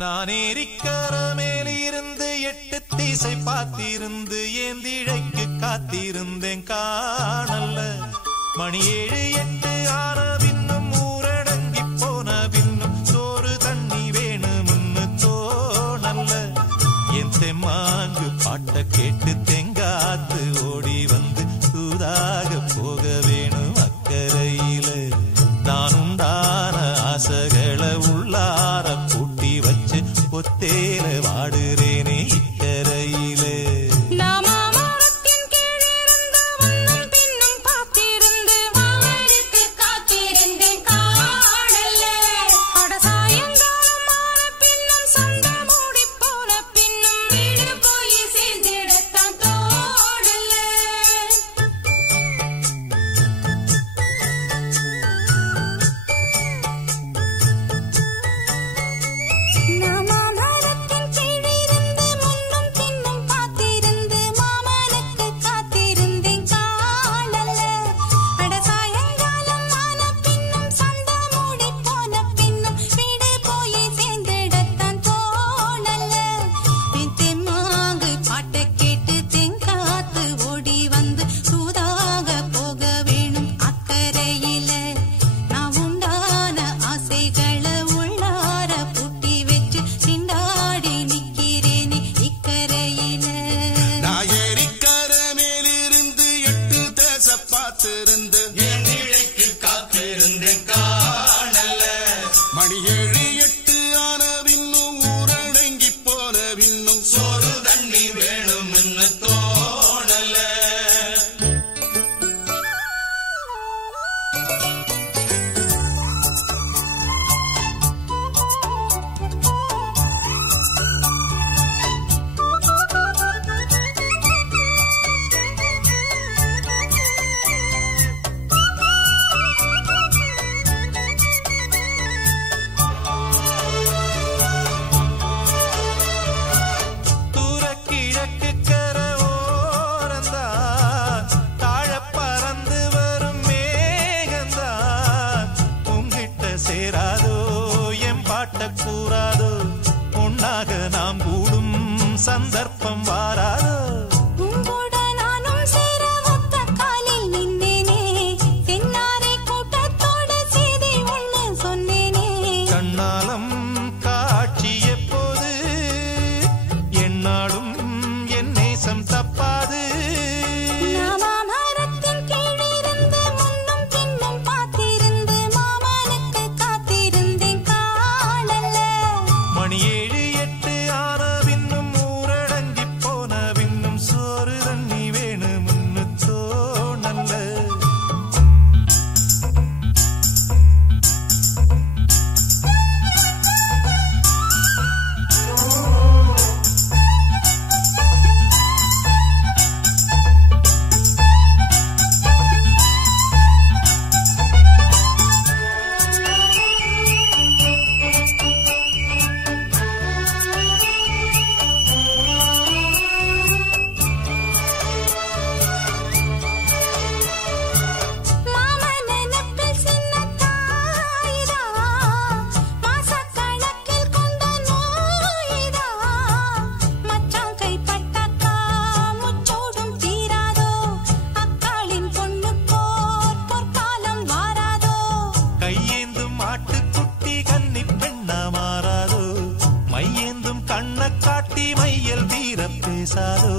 நான் ஏரிக்கர மேலிருந்து 8 திசை பார்த்திருந்து ஏந்திழைக்கு காத்திருந்தேன் காணல்ல. மணி 7 8 ஆன பின்னும் ஊரடங்கி போன பின்னும் சோறு தண்ணி வேணும்னு தோணல்ல. என் தெம்மாங்கு பாட்ட கேட்டு தெங்காத்து ஓடி வந்து சூதாக போக வேணும் அக்கறையில. நான் உண்டான ஆசைகளை உள்ளார பூட்டி வச்சு ஒத்தேல வாடுறேனே இக்கரையிலே. மணி 7 8 ஆன பின்னும் ஊரடங்கி போன பின்னும் சோறு தண்ணி வேணும்னு தோணல. கூறாதோ உன்னாக நாம் கூடும் சந்தர்ப்பம் வாராதோ. உங்கூட நானும் சேர ஒத்த காலில் நின்னேனே. தென்னாரை கூட்டத்தோடு செய்தி ஒண்ணு சொன்னேனே. கண்ணாலம் காட்சி எப்போது என்னாலும் என் நேசம் தப்பாது. மணி 7 8 ஆன பின்னும் ஊரடங்கி போன பின்னும் சோறு தண்ணி வேணும்னு தோணல்ல. கையேந்தும் ஆட்டுக்குட்டி கன்னி பெண்ணா மாறாதோ. மையேந்தும் கண்ண காட்டி மையல் தீர பேசாதோ.